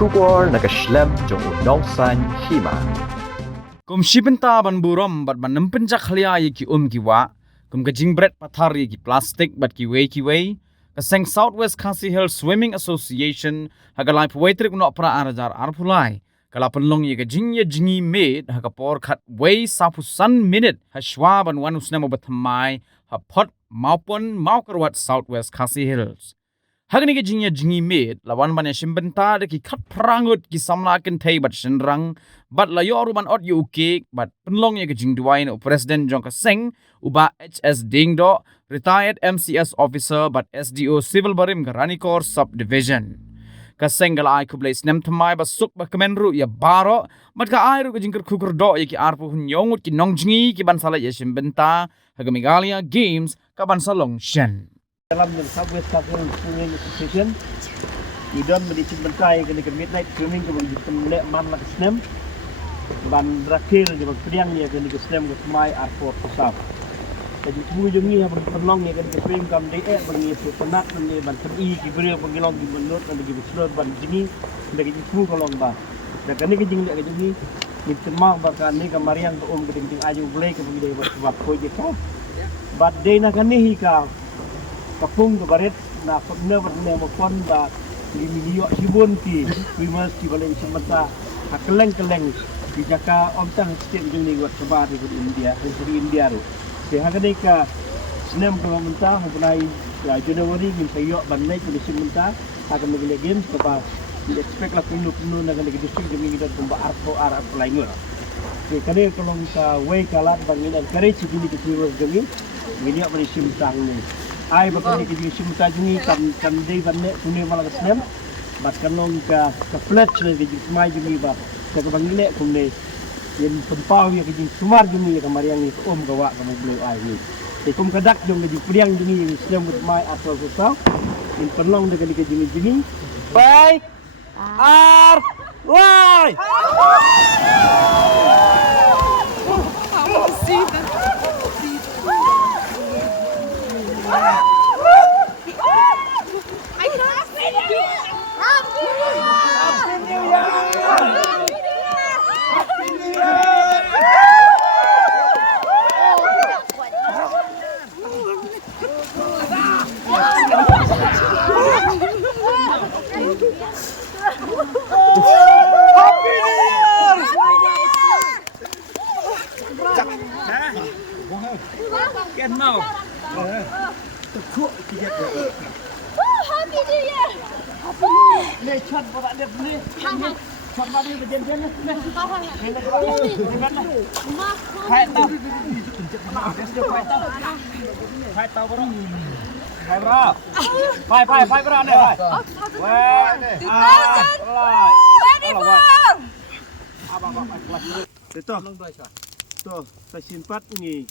Shukor nakaslem jong unongsan Hima. Kum shipenta ban burom bat ban nempenjak khlia ki kiwa. Kum ka jingbret pathari ki plastic bat ki wei. Kaseng Southwest Khasi Hills Swimming Association hagalai puwetrik no pra arajar arpulai. Kala Pynlong ka Jingïa Miet hagapor khat wei sapusan minute hashwa ban wanus namo bathamai hapot maupun maukarwat Southwest Khasi Hills. Hagani ka Jngi Miet lawan ban shimbenta de ki khat prangut ki samla ken thei bat shenrang bat la yoru ban ot yu ke bat Pynlong ka jingduai no president jong ka seng uba HS dingdo retired MCS officer but SDO civil barim ka Ranikor subdivision. Kaseng ai kublai snem thamai ba suk ba kemenru ya baro mat ka ai ru ka jingker kukur do ya ki arpu hunyongut ki nongjngi ki ban sala ya shimbenta hagamigalia games ka ban salong shen. Dalam yang Southwest Swimming Association, idon medicin bentai kena ke midnight swimming ke bagi temlek man lak snem, ban rakil je bagi priang dia kena ke snem ke semai arport pusat. Jadi semua Jngi yang Pynlong ni kena ke swim kam dek bagi penat ni ban teri ki beri bagi long di menut dan bagi besar ban Jngi bagi semua kolong ba. Dan kena ke Jngi ke Jngi ni temang bakal ni kamariang ke ke ting aju boleh ke bagi dia sebab koi je kau. Bat day nak ni ka kapung ke baret na pernah mapon ba limiyo sibon ki wimas ki baleng semata keleng di jaka omtang setiap Jngi buat sebar di India di India tu sehingga ka senem ke mentah mulai Januari min sayo ban mai ke sementa akan menjadi games kepa di expect lah penuh nak ke district Jngi dan pemba arab lainnya kene kalau ka way kalat bangin dan courage di ke Jngi ini apa di simtang ni ai bakal ni kiji simta Jngi kan dei ban ne tune malah snem bat kanong ka flat ni kiji semai Jngi ba ka bangin ne kumne yen pempau ya kiji sumar Jngi ka mariang ni om gawa ka boleh ai ni te kum kadak jong kiji priang Jngi snem but mai atau susah in Pynlong de kiji Jngi bye ar why Ken mau. Tekuk tiga tu. Happy New Year. Ni chat borak dia ni. Chat mari berjen-jen ni. Hai tau. Hai tau bro. Hai bro. Hai bro ni. Wah. Abang kelas. Tu, saya simpat ni.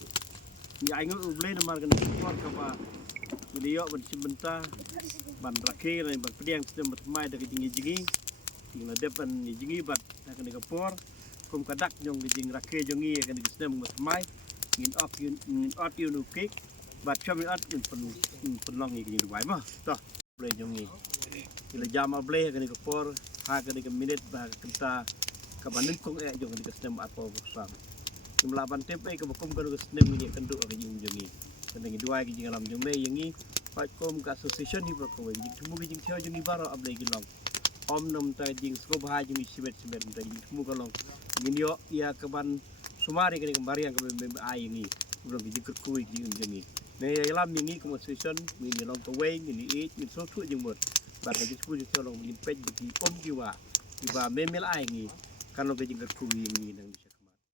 Ni ai ngeu boleh nama kan kuat kapa. Beliau bersebentar ban rakil dan ban pedang sedang bermain dari Jngi. Tinggal depan ni Jngi bat akan digapor. Kum kadak jong di Jing rakil Jngi akan sedang bermain. Ngin ot yun ukik. Bat kami ot Pynlong ni Jngi duai mah. Toh boleh Jngi. Bila jam boleh akan digapor. Ha akan minit bah kita kabanin kong jong di sedang apa bersam. Melaban tempe ke bakom ke snem ni kan duk ke Jngi. Kendang dua ke alam Jngi pat kom ka association ni berkawai temu ke Jing Theo Jngi baro ablai gilong. Om nom ta Jing Swkhd Jngi sibet ta temu kalong. Ngin yo ia ke ban sumari ke kembari yang ke ai ni. Belum ke Jing kui Jngi. Ne alam Jngi ke association ni long kawai ni ni Swkhd Jing mot. Bat ke Jing kui long ni pej di om jiwa. Iba memel ai ni kan lo ke Jing kui ni nang